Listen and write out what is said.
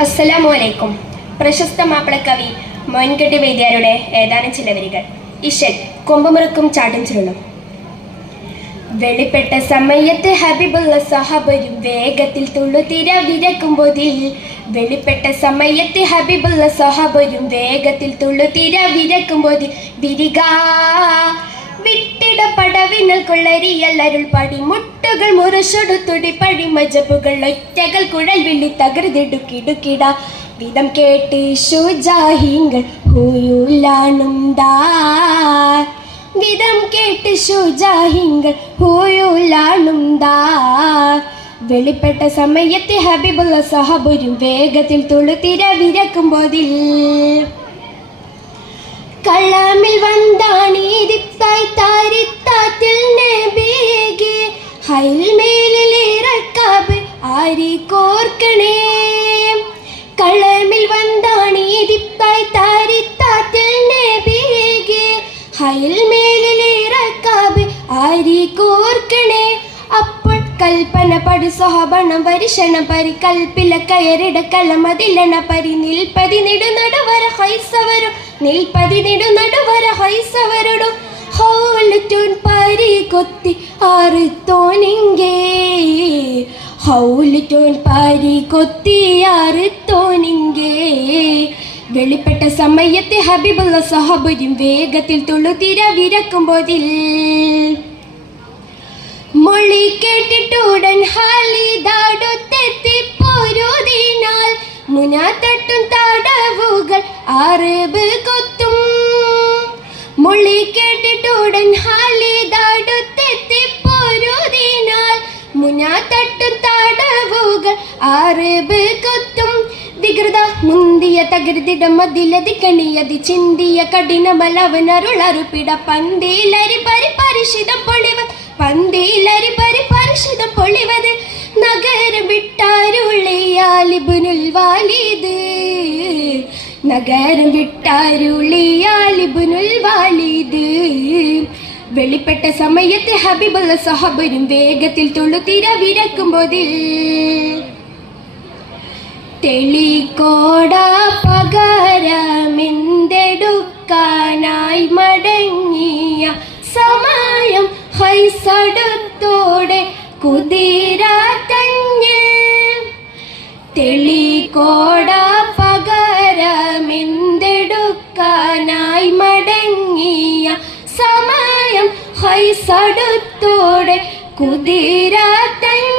അസ്സലാമു അലൈക്കും. പ്രശസ്ത മാപ്പിളക്കവി മോയിൻകുട്ടി വൈദ്യരുടെ ഏതാനും ചില വരികൾ. ഇശൽ കൊമ്പുമുറുക്കും ചാട്ടും ചുരുളും. വെളിപ്പെട്ട സമയത്ത് ഹബീബുള്ള സഹബരും വേഗത്തിൽ തുള്ളുതിര വിരക്കുമ്പോതിൽ. വെളിപ്പെട്ട സമയത്ത് ഹബീബുള്ള സഹബരും വേഗത്തിൽ തുള്ളുതിര വിരക്കുമ്പോതിൽ. വിരിക വിട്ടിട പടവിനൽ കൊള്ളരിയൽ അരുൾ പടി മുട്ടുകൾ മുറശൊടുത്തുടി പടി മജബുകൾ ഒറ്റകൾ കുഴൽ വിളി തകർതിടുക്കിടുക്കിട വിധം കേട്ട് ഷുജാഹിങ്ങൾ ഹൂയുലാണുണ്ടാ. വിധം കേട്ട് ഷുജാഹിങ്ങൾ ഹൂയുലാണുണ്ടാ. വെളിപ്പെട്ട സമയത്ത് ഹബീബുള്ള സഹബരും വേഗത്തിൽ തുളുതിര വിരക്കുമ്പോതിൽ. കളമിൽ വந்தாണീതിത്തായി താരിത്താത്തിൽ നബിയേ ഹൈൽ മേലിലിറക്കാബ് ആരി കോർക്കണേ. കളമിൽ വந்தாണീതിത്തായി താരിത്താത്തിൽ നബിയേ ഹൈൽ മേലിലിറക്കാബ് ആരി കോർക്കണേ. അപ്പോൾ കൽപ്പന പടി സ്വഹബണം പരിശണം പരികൽപ്പില കയറിട കലമതിലണ പരി നിൽപ്പതി നെടുനടുവര ഹൈസവരും നിൽപ്പതി നെടുനടുവര ഹൈസവരുടെ ഹൗലറ്റൂൻ പരി കൊത്തി ആറുത്തോനിങ്കേ. ഹൗലറ്റൂൻ പരി കൊത്തി ആറുത്തോനിങ്കേ. വെളിപ്പെട്ട സമയത്ത് ഹബീബുള്ള സഹബരും വേഗത്തിൽ തുള്ളുതിര വിരക്കുമ്പോതിൽ. മൊഴി കേട്ടിട്ടുടൻ ഹാലിദാടുത്തെത്തിപ്പോരുതിനാൽ മുനാത്തട്ടും തടവുകൾ അറബ് കൊത്തും. മൊഴി കേട്ടിട്ടുടൻ ഹാലിദാടുത്തെത്തിപ്പോരുതിനാൽ മുനാത്തട്ടും തടവുകൾ അറബ് കൊത്തും. വികൃത മുന്തിയ തകൃതിട മതിലതി കണിയതി ചിന്തിയ കഠിനമലവനരുളറുപിട പന്തിലരി പരിപരിഷിതം പൊളിവത് പന്തിലരി പരിപരിഷിതം പൊളിവത്. നഗരം വിട്ടാരുളിയാലിബുനുൽ വാലിദ് നഗരം വിട്ടാരുളിയാലിബുനുൽ വാലിദ്. വെളിപ്പെട്ട സമയത്ത് ഹബീബുള്ള സഹബരും വേഗത്തിൽ തുള്ളുതിര വിരക്കുമ്പോതിൽ. തെളിക്കോട പകരമെന്തെടുക്കാനായി മടങ്ങിയ സമയം ഹൈസടുത്തോടെ കുതിര തന്നിൽ. തെളിക്കോട പകരമെന്തെടുക്കാനായി മടങ്ങിയ സമയം ഹൈസടുത്തോടെ കുതിര തന്നിൽ.